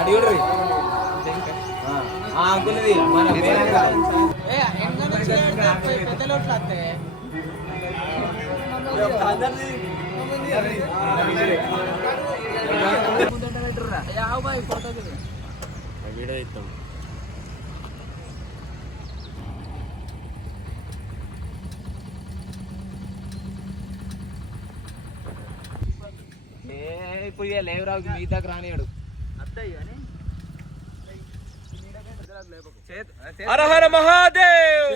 అడిగుడ్రి అంకుల్ది మన పెద్ద లోట్లు వస్తాయి వీడియో ఇస్తాం. ఇప్పుడు ఇక లేవరావుకి మీ దగ్గర రానియాడు. హర హర మహాదేవ్,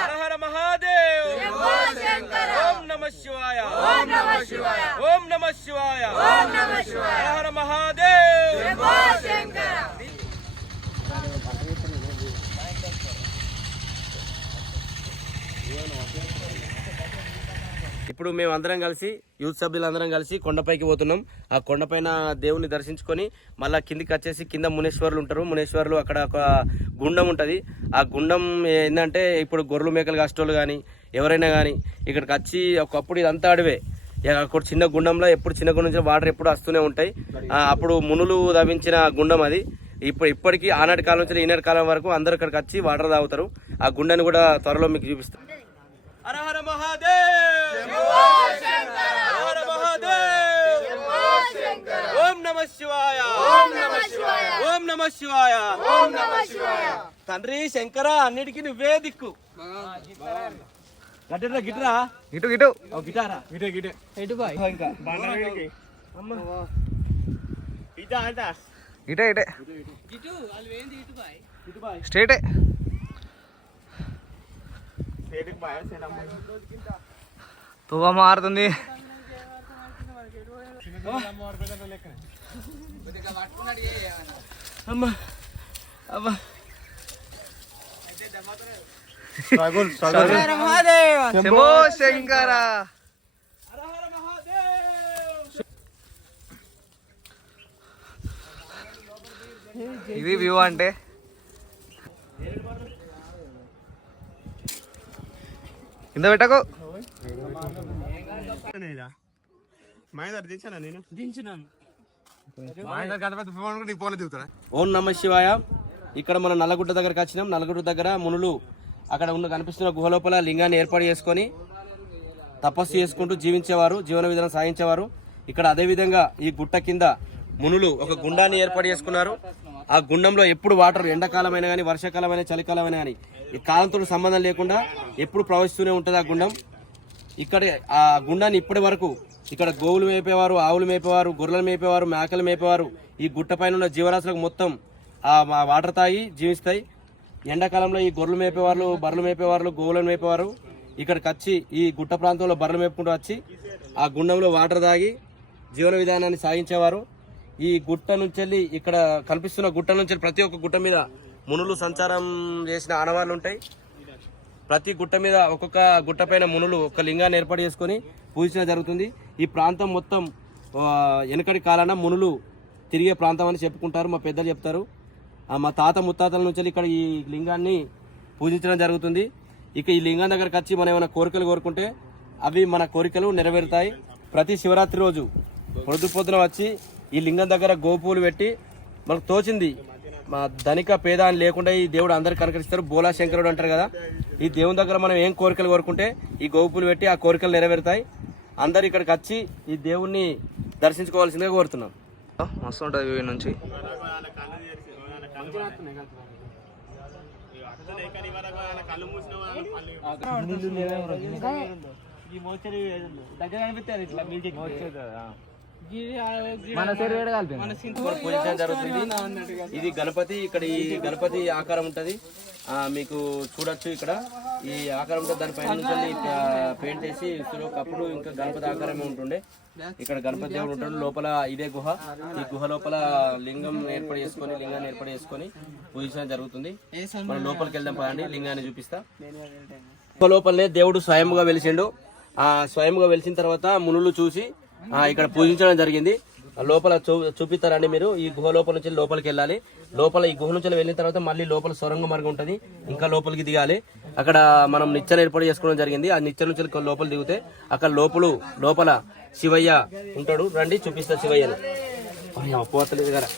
హర హర మహాదేవ్, ఓం నమః శివాయ, ఓం నమః శివాయ, ఓం నమః శివాయ, ఓం నమః శివాయ, హర హర మహాదేవ్. ఇప్పుడు మేము అందరం కలిసి యూత్ సభ్యులందరం కలిసి కొండపైకి పోతున్నాం. ఆ కొండపైన దేవుని దర్శించుకొని మళ్ళీ కిందికి వచ్చేసి కింద మునేశ్వరులు ఉంటారు. మునేశ్వరులు అక్కడ ఒక గుండం ఉంటుంది. ఆ గుండం ఏంటంటే ఇప్పుడు గొర్రెలు మేకలు కాసేటోళ్ళు కానీ ఎవరైనా కానీ ఇక్కడికి వచ్చి ఒకప్పుడు ఇదంతా అడవే. అక్కడ చిన్న గుండంలో ఎప్పుడు చిన్న గుండం నుంచి వాటర్ ఎప్పుడు వస్తూనే ఉంటాయి. అప్పుడు మునులు తవ్వించిన గుండం అది. ఇప్పటికీ ఆనాటి కాలం నుంచి ఈనాటి కాలం వరకు అందరు ఇక్కడికి వచ్చి వాటర్ తాగుతారు. ఆ గుండాన్ని కూడా త్వరలో మీకు చూపిస్తాం. హర హర మహాదేవ్, హర మహాదేవ్, ఓం నమః శివాయ, ఓం నమః శివాయ, ఓం నమః శివాయ, ఓం నమః శివాయ. తండ్రి శంకర అన్నిటికీ నువ్వే దిక్కు. గట్రా గిట్రా ఇటు గిటు గిటారా గిటే గిటే ఇటు బాయ్ ఇంకా ఇటా అంటా ఇటే ఇటే ఇటు వాళ్ళు ఏంది ఇటు బాయ్ ఇటు బాయ్ స్ట్రైటే స్ట్రైట్ బాయ్ సేనమ్మ తువ్వ మారుతుంది. అమ్మ అమ్మ శంభో శంకర. ఇది వ్యూ అంటే కింద పెట్టకు. ఓం నమః శివాయ. ఇక్కడ మనం నల్లగుట్ట దగ్గరకు వచ్చినాం. నల్లగుట్ట దగ్గర మునులు అక్కడ కనిపిస్తున్న గుహ లోపల లింగాన్ని ఏర్పాటు చేసుకొని తపస్సు చేసుకుంటూ జీవించేవారు, జీవన విధానం సాగించేవారు. ఇక్కడ అదేవిధంగా ఈ గుట్ట కింద మునులు ఒక గుండాన్ని ఏర్పాటు చేసుకున్నారు. ఆ గుండంలో ఎప్పుడు వాటర్ ఎండాకాలమైనా కానీ వర్షాకాలమైనా చలికాలమైనా కానీ ఈ కాలంతో సంబంధం లేకుండా ఎప్పుడు ప్రవహిస్తూనే ఉంటుంది ఆ గుండం. ఇక్కడ ఆ గుండాన్ని ఇప్పటి వరకు ఇక్కడ గోవులు మేపేవారు, ఆవులు మేపేవారు, గొర్రెలు మేపేవారు, మేకలు మేపేవారు. ఈ గుట్ట పైన ఉన్న జీవరాశులకు మొత్తం ఆ వాటర్ తాగి జీవిస్తాయి. ఎండాకాలంలో ఈ గొర్రెలు మేపేవాళ్ళు, బర్రెలు మేపేవాళ్ళు, గోవులను మేపేవారు ఇక్కడికి వచ్చి ఈ గుట్ట ప్రాంతంలో బర్రెలు మేపుకుంటూ వచ్చి ఆ గుండంలో వాటర్ తాగి జీవన విధానాన్ని సాగించేవారు. ఈ గుట్ట నుంచి ఇక్కడ కనిపిస్తున్న గుట్ట నుంచి ప్రతి ఒక్క గుట్ట మీద మునులు సంచారం చేసిన ఆనవాళ్ళు ఉంటాయి. ప్రతి గుట్ట మీద ఒక్కొక్క గుట్ట పైన మునులు ఒక లింగాన్ని ఏర్పాటు చేసుకొని పూజించడం జరుగుతుంది. ఈ ప్రాంతం మొత్తం వెనకటి కాలాన మునులు తిరిగే ప్రాంతం అని చెప్పుకుంటారు, మా పెద్దలు చెప్తారు. మా తాత ముత్తాతల నుంచి ఇక్కడ ఈ లింగాన్ని పూజించడం జరుగుతుంది. ఇక ఈ లింగం దగ్గరకు వచ్చి మనం ఏమైనా కోరికలు కోరుకుంటే అవి మన కోరికలు నెరవేరుతాయి. ప్రతి శివరాత్రి రోజు పొద్దున వచ్చి ఈ లింగం దగ్గర గోపూలు పెట్టి మనకు తోచింది మా ధనిక పేద అని లేకుండా ఈ దేవుడు అందరికి కనకరిస్తారు. బోలా శంకరుడు అంటారు కదా. ఈ దేవుని దగ్గర మనం ఏం కోరికలు కోరుకుంటే ఈ గోపులు పెట్టి ఆ కోరికలు నెరవేరుతాయి. అందరు ఇక్కడికి వచ్చి ఈ దేవుణ్ణి దర్శించుకోవాల్సిందిగా కోరుతున్నాం. మస్తు ఉంటుంది వ్యూ నుంచి. పూజించడం జరుగుతుంది. ఇది గణపతి. ఇక్కడ ఈ గణపతి ఆకారం ఉంటది, మీకు చూడొచ్చు. ఇక్కడ ఈ ఆకారం ఉంటుంది, దానిపైన పెయింట్ వేసి అప్పుడు ఇంకా గణపతి ఆకారమే ఉంటుండే. ఇక్కడ గణపతి దేవుడు ఉంటాడు. లోపల ఇదే గుహ. ఈ గుహ లోపల లింగాన్ని ఏర్పాటు చేసుకొని పూజించడం జరుగుతుంది. మనం లోపలికి వెళ్దాం పదండి, లింగాన్ని చూపిస్తా. గుహ లోపలనే దేవుడు స్వయంగా వెలిసిండు. స్వయంగా వెలిసిన తర్వాత మునులు చూసి ఇక్కడ పూజించడం జరిగింది. లోపల చూపిస్తారండి మీరు. ఈ గుహ లోపల నుంచి లోపలికి వెళ్ళాలి. లోపల ఈ గుహ నుంచి వెళ్ళిన తర్వాత మళ్ళీ లోపల సొరంగ మార్గం ఉంటుంది, ఇంకా లోపలికి దిగాలి. అక్కడ మనం నిచ్చెన ఏర్పాటు చేసుకోవడం జరిగింది. ఆ నిచ్చెన నుంచి లోపల దిగితే అక్కడ లోపల శివయ్య ఉంటాడు. రండి చూపిస్తా శివయ్యని. పోతలేదు కదా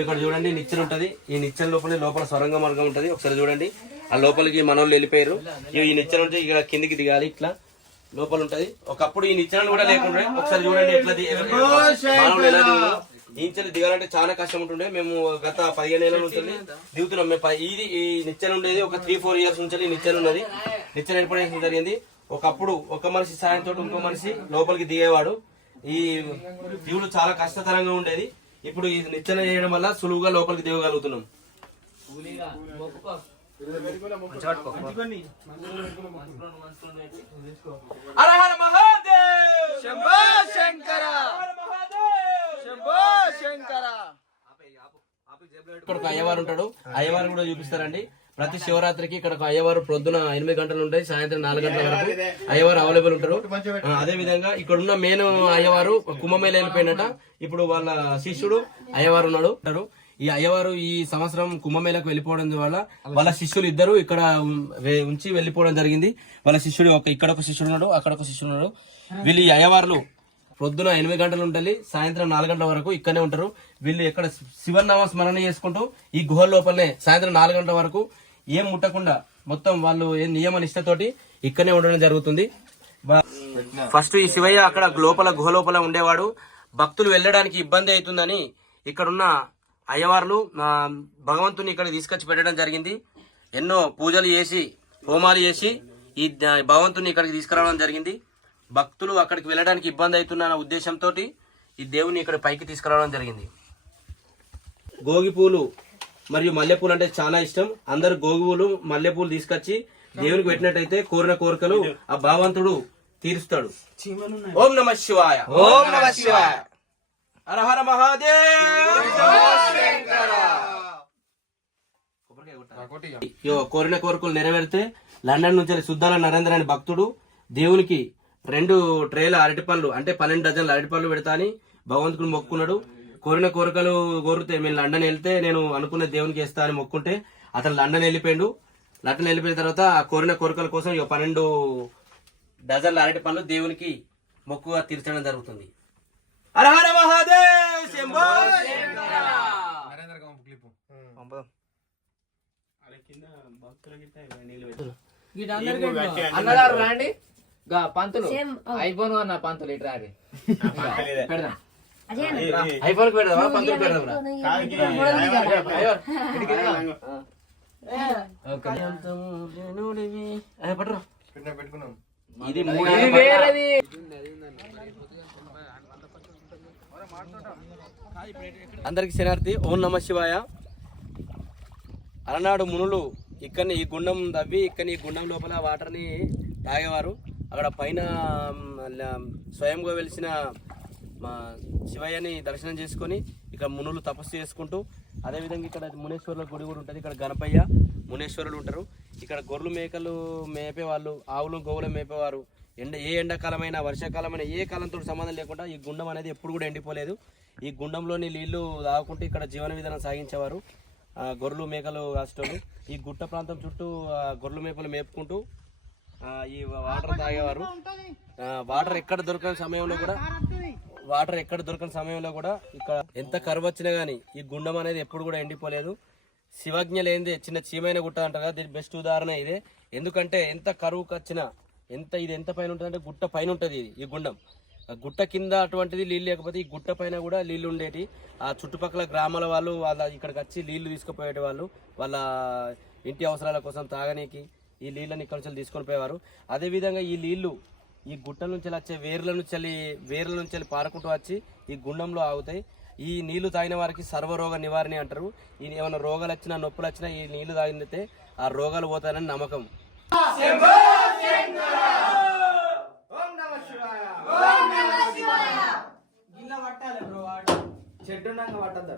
ఇక్కడ చూడండి నిచ్చెన ఉంటది. ఈ నిచ్చెన లోపల సొరంగ మార్గం ఉంటది. ఒకసారి చూడండి. ఆ లోపలికి మనోళ్ళు వెళ్ళిపోయారు. ఈ నిచ్చెన ఉంటే ఇక్కడ కిందికి దిగాలి. ఇట్లా లోపల ఉంటది. ఒకప్పుడు ఈ నిచ్చెన కూడా లేకుండా ఒకసారి చూడండి ఎట్లా ఈ నిచ్చెన దిగాలంటే చాలా కష్టం ఉంటుండే. మేము గత 15 ఏళ్ళ నుంచి దిగుతున్నాం. ఇది ఈ నిచ్చెన ఉండేది ఒక 3-4 ఇయర్స్ నుంచి ఈ నిచ్చెన ఉన్నది. నిచ్చెన ఏర్పాటు చేయడం జరిగింది. ఒకప్పుడు ఒక మనిషి సాయంతో ఇంకో మనిషి లోపలికి దిగేవాడు. ఈ దిగులు చాలా కష్టతరంగా ఉండేది. ఇప్పుడు ఈ నిచ్చెన చేయడం వల్ల సులువుగా లోపలికి దిగగలుగుతున్నాం. ఇక్కడ ఒక అయ్యవారు ఉంటాడు. అయ్యవారు కూడా చూపిస్తారండి. ప్రతి శివరాత్రికి ఇక్కడ ఒక అయ్యవారు ప్రొద్దున 8 గంటలు ఉంటాయి, సాయంత్రం 4 గంటల వరకు అయ్యవారు అవైలబుల్ ఉంటారు. అదే విధంగా ఇక్కడ ఉన్న మెయిన్ అయ్యవారు కుంభమేళ వెళ్ళిపోయినట. ఇప్పుడు వాళ్ళ శిష్యుడు అయ్యవారు ఉన్నాడు. ఈ అయ్యవారు ఈ సంవత్సరం కుంభమేళకు వెళ్ళిపోవడం వల్ల వాళ్ళ శిష్యులు ఇద్దరు ఇక్కడ ఉంచి వెళ్ళిపోవడం జరిగింది. వాళ్ళ శిష్యుడు ఇక్కడ ఒక శిష్యుడు ఉన్నాడు, అక్కడ ఒక శిష్యుడు ఉన్నాడు. వీళ్ళు ఈ అయ్యవార్లు ప్రొద్దున 8 గంటలు ఉండాలి, సాయంత్రం 4 గంటల వరకు ఇక్కడనే ఉంటారు. వీళ్ళు ఇక్కడ శివనామ స్మరణ చేసుకుంటూ ఈ గుహ లోపలనే సాయంత్రం 4 గంటల వరకు ఏం ముట్టకుండా మొత్తం వాళ్ళు ఏ నియమ నిష్టతోటి ఇక్కడనే ఉండడం జరుగుతుంది. ఫస్ట్ ఈ శివయ్య అక్కడ గుహ లోపల ఉండేవాడు. భక్తులు వెళ్ళడానికి ఇబ్బంది అవుతుందని ఇక్కడున్న అయ్యవార్లు భగవంతుని ఇక్కడ తీసుకొచ్చి పెట్టడం జరిగింది. ఎన్నో పూజలు చేసి హోమాలు చేసి ఈ భగవంతుని ఇక్కడికి తీసుకురావడం జరిగింది. భక్తులు అక్కడికి వెళ్ళడానికి ఇబ్బంది అవుతున్న ఉద్దేశంతో ఈ దేవుని ఇక్కడ పైకి తీసుకురావడం జరిగింది. గోగి పూలు మరియు మల్లెపూలు అంటే చాలా ఇష్టం. అందరు గోగి పూలు మల్లెపూలు తీసుకొచ్చి దేవునికి పెట్టినట్టయితే కోరిన కోరికలు ఆ భగవంతుడు తీరుస్తాడు. ఓం నమః శివాయ. ఓం నమః శివాయ. హర హర మహాదేవ్. కోరిన కోరికలు నెరవేరితే లండన్ నుంచి సుద్దాల నరేంద్ర అనే భక్తుడు దేవునికి 2 ట్రేల అరటిపళ్ళు అంటే 12 డజన్ల అరటిపళ్ళు పెడతా అని భగవంతుడు మొక్కున్నాడు. కోరిన కోరికలు కోరితే మీరు లండన్ వెళ్తే నేను అనుకున్న దేవునికి వేస్తా అని మొక్కుంటే అతను లండన్ వెళ్ళిపోయాడు. లండన్ వెళ్ళిపోయిన తర్వాత ఆ కోరిన కోరికల కోసం 12 డజన్ల అరటిపళ్ళు దేవునికి మొక్కుగా తీర్చడం జరుగుతుంది. హర హర మహాదేవ్. శంభో శంకర. అన్నగారు రాండి. పంతులు ఐఫోన్ అన్న పంతులు ఇటు రారి పెడదాం. ఐఫోన్ పెడదామా పంతులు పెడదాం. ఇది వేరేది. అందరికి శనార్థి. ఓం నమ శివాయ. అలనాడు మునులు ఇక్కడ ఈ గుండం తవ్వి ఇక్కడ ఈ గుండం లోపల వాటర్ని తాగేవారు. అక్కడ పైన స్వయంగా వెలిసిన మా శివయ్యని దర్శనం చేసుకొని ఇక్కడ మునులు తపస్సు చేసుకుంటూ, అదేవిధంగా ఇక్కడ మునేశ్వరుల గుడి కూడా ఉంటుంది. ఇక్కడ గణపయ్య మునేశ్వరులు ఉంటారు. ఇక్కడ గొర్రెలు మేకలు మేపేవాళ్ళు, ఆవులు గోవులు మేపేవారు. ఏ ఎండాకాలమైనా వర్షాకాలమైనా ఏ కాలంతో సంబంధం లేకుండా ఈ గుండం అనేది ఎప్పుడు కూడా ఎండిపోలేదు. ఈ గుండంలోని నీళ్లు తాగుకుంటూ ఇక్కడ జీవన విధానం సాగించేవారు గొర్రెలు మేకలు కాసేటోళ్ళు. ఈ గుట్ట ప్రాంతం చుట్టూ గొర్రెలు మేకలు మేపుకుంటూ ఈ వాటర్ తాగేవారు. వాటర్ ఎక్కడ దొరకని సమయంలో కూడా ఇక్కడ ఎంత కరువు వచ్చినా గానీ ఈ గుండం అనేది ఎప్పుడు కూడా ఎండిపోలేదు. శివజ్ఞ లేనిదే చిన్న చీమైన గుట్ట అంటారు కదా, దీని బెస్ట్ ఉదాహరణ ఇదే. ఎందుకంటే ఎంత కరువుకి వచ్చినా ఇది ఎంత పైన ఉంటుంది అంటే గుట్ట పైన ఉంటుంది ఈ గుండం. గుట్ట కింద అటువంటిది నీళ్ళు లేకపోతే ఈ గుట్ట పైన కూడా నీళ్లు ఉండేటి. ఆ చుట్టుపక్కల గ్రామాల వాళ్ళు ఇక్కడికి వచ్చి నీళ్లు తీసుకుపోయేటి వాళ్ళు వాళ్ళ ఇంటి అవసరాల కోసం తాగనీకి ఈ నీళ్ళని ఇక్కడ నుంచి తీసుకొని పోయేవారు. అదేవిధంగా ఈ నీళ్లు ఈ గుట్ట నుంచి వచ్చే వేర్ల నుంచి పారుకుంటూ వచ్చి ఈ గుండంలో ఆగుతాయి. ఈ నీళ్లు తాగిన వారికి సర్వరోగ నివారణ అంటారు. ఈ ఏమైనా రోగాలు వచ్చినా నొప్పులు వచ్చినా ఈ నీళ్లు తాగితే ఆ రోగాలు పోతాయని నమ్మకం. చెట్టు పట్టద్దు.